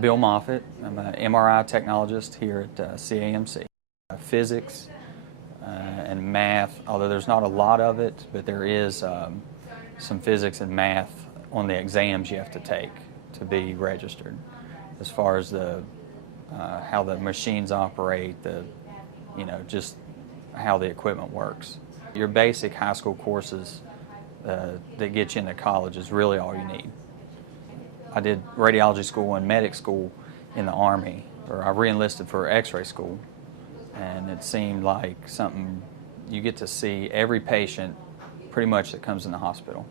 Bill Moffatt. I'm an MRI Technologist here at CAMC. Physics and math, although there's not a lot of it, but there is some physics and math on the exams you have to take to be registered, as far as the how the machines operate, just how the equipment works. Your basic high school courses that get you into college is really all you need. I did radiology school and medic school in the Army, or I re-enlisted for X-ray school, and it seemed like something you get to see every patient pretty much that comes in the hospital,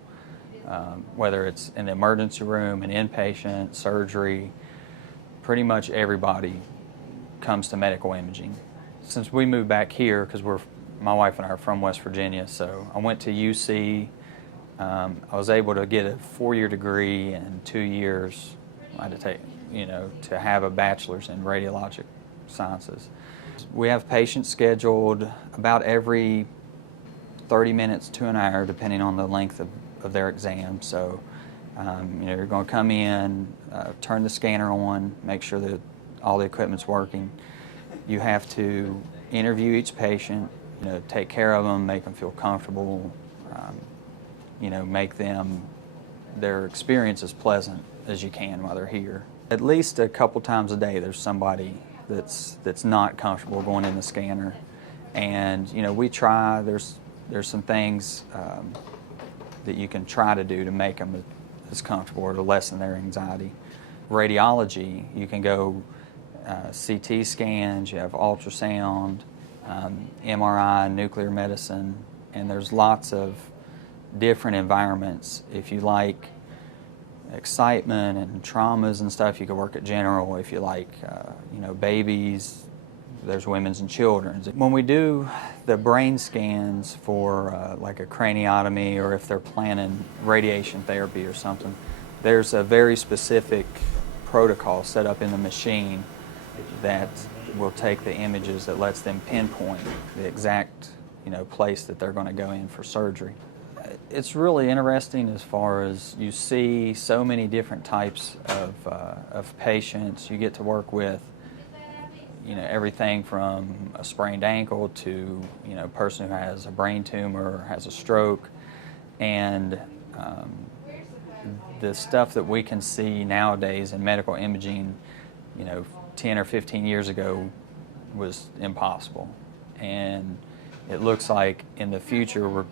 whether it's in the emergency room, an inpatient, surgery. Pretty much everybody comes to medical imaging. Since we moved back here, because my wife and I are from West Virginia, so I went to UC. I was able to get a 4-year degree in 2 years. I had to take, to have a bachelor's in radiologic sciences. We have patients scheduled about every 30 minutes to an hour, depending on the length of their exam. So, you're going to come in, turn the scanner on, make sure that all the equipment's working. You have to interview each patient, take care of them, make them feel comfortable, make their experience as pleasant as you can while they're here. At least a couple times a day there's somebody that's not comfortable going in the scanner, and we try. There's some things that you can try to do to make them as comfortable or to lessen their anxiety. Radiology, you can go CT scans, you have ultrasound, MRI, nuclear medicine, and there's lots of different environments. If you like excitement and traumas and stuff, you could work at general. If you like, babies, there's women's and children's. When we do the brain scans for like a craniotomy, or if they're planning radiation therapy or something, there's a very specific protocol set up in the machine that will take the images that lets them pinpoint the exact place that they're going to go in for surgery. It's really interesting as far as you see so many different types of patients. You get to work with everything from a sprained ankle to a person who has a brain tumor or has a stroke, and the stuff that we can see nowadays in medical imaging 10 or 15 years ago was impossible. And it looks like in the future,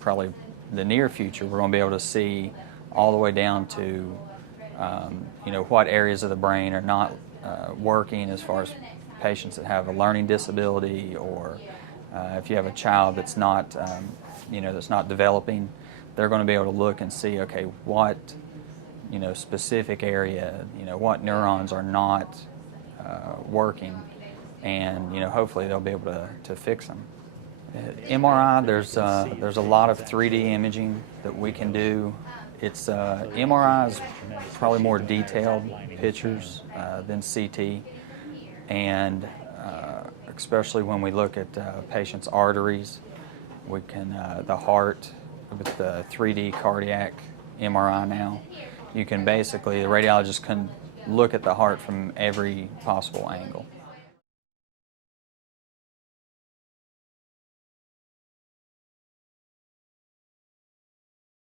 probably the near future, we're going to be able to see all the way down to what areas of the brain are not working, as far as patients that have a learning disability, or if you have a child that's not that's not developing, they're going to be able to look and see, okay, what specific area, what neurons are not working, and hopefully they'll be able to fix them. MRI, there's a lot of 3D imaging that we can do. It's MRI is probably more detailed pictures than CT, and especially when we look at patients' arteries, we can the heart with the 3D cardiac MRI now. You can basically, the radiologist can look at the heart from every possible angle.